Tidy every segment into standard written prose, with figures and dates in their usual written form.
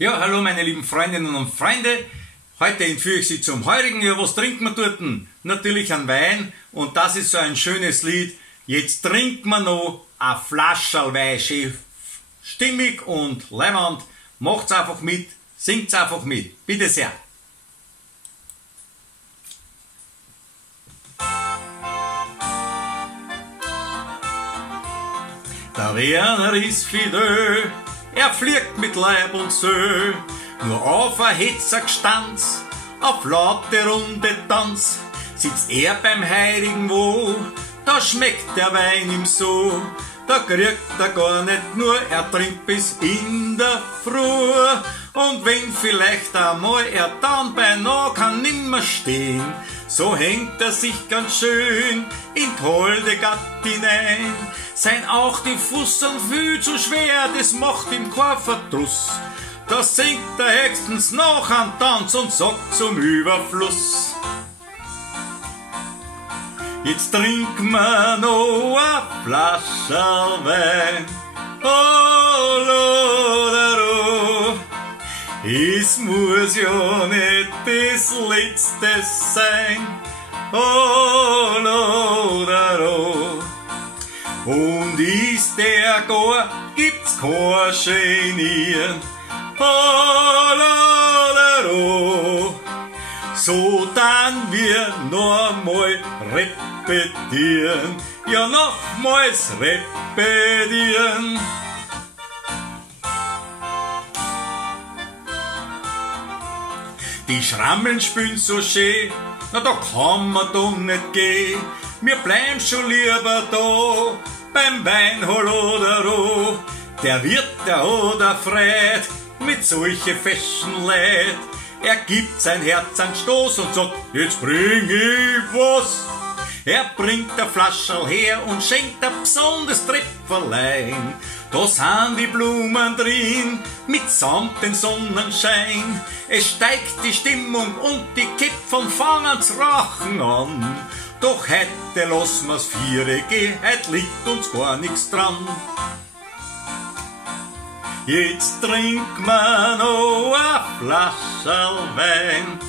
Ja, hallo meine lieben Freundinnen und Freunde. Heute entführe ich Sie zum heurigen. Ja, was trinken wir dort? Natürlich einen Wein. Und das ist so ein schönes Lied. Jetzt trinken wir noch eine Flasche Wein. Schön stimmig und leibend. Macht's einfach mit, singt's einfach mit. Bitte sehr. Der Werner ist fidel, er fliegt mit Leib und Seele, nur auf ein Hetzer Gstanz, auf laute Runde Tanz, sitzt er beim heiligen Wo, da schmeckt der Wein ihm so, da kriegt er gar nicht nur, er trinkt bis in der Früh, und wenn vielleicht einmal er dann beinahe kann nimmer stehen, so hängt er sich ganz schön in holde Gattin ein. Sein auch die Fusseln viel zu schwer, das macht ihm kein Verdruss. Da singt er höchstens noch an Tanz und sagt zum Überfluss. Jetzt trinken wir noch a Flascherl Wein. Oh, Lodero, es muss ja nicht das Letzte sein. Oh, Lodero, und ist der gar, gibt's kein Genieren. Oh, Lodero, so dann wir nochmal repetieren, ja nochmals repetieren. Die Schrammeln spielen so schön, na da kann man doch nicht gehen. Wir bleiben schon lieber da, beim Wein Holodero. Der Wirt, der hat erfreut, mit solche feschen Leid. Er gibt sein Herz an Stoß und sagt, jetzt bring ich was. Er bringt der Flascherl her und schenkt ein besonderes Tripferlein. Da sind die Blumen drin, mitsamt den Sonnenschein. Es steigt die Stimmung und die Kipfeln fangen's Rachen an. Doch heute lassen wir's viere gehen, heute liegt uns gar nix dran. Jetzt trinken wir noch a Flascherl Wein.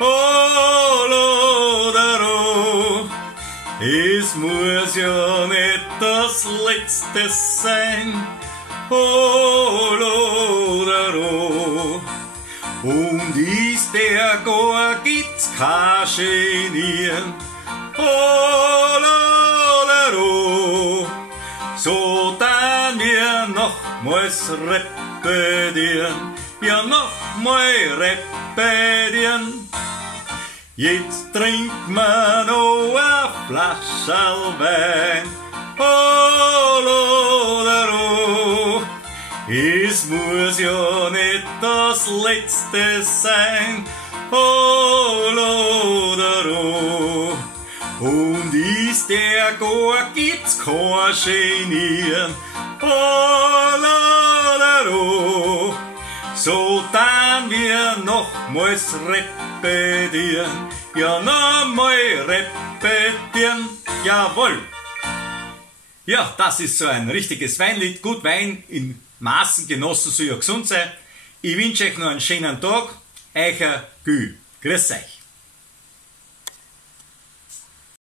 Oh, Lodero, es muss ja nicht das Letzte sein. Oh, Lodero, und ist der gar, gibt's kein Genieren. Oh, Lodero, so dann wir nochmals repetieren, ja nochmal repetieren. Jetzt trinken wir noch a Flascherl Wein. Oh, Lodero, es muss ja nicht das Letzte sein. Oh, Lodero, und ist der gar, gibt's kein Genieren. Oh, Lodero, so dann wir nochmals repetieren, ja nochmal repetieren, jawohl. Ja, das ist so ein richtiges Weinlied. Gut, Wein in Maßen genossen soll ja gesund sein. Ich wünsche euch noch einen schönen Tag. Euer Gü. Grüß euch.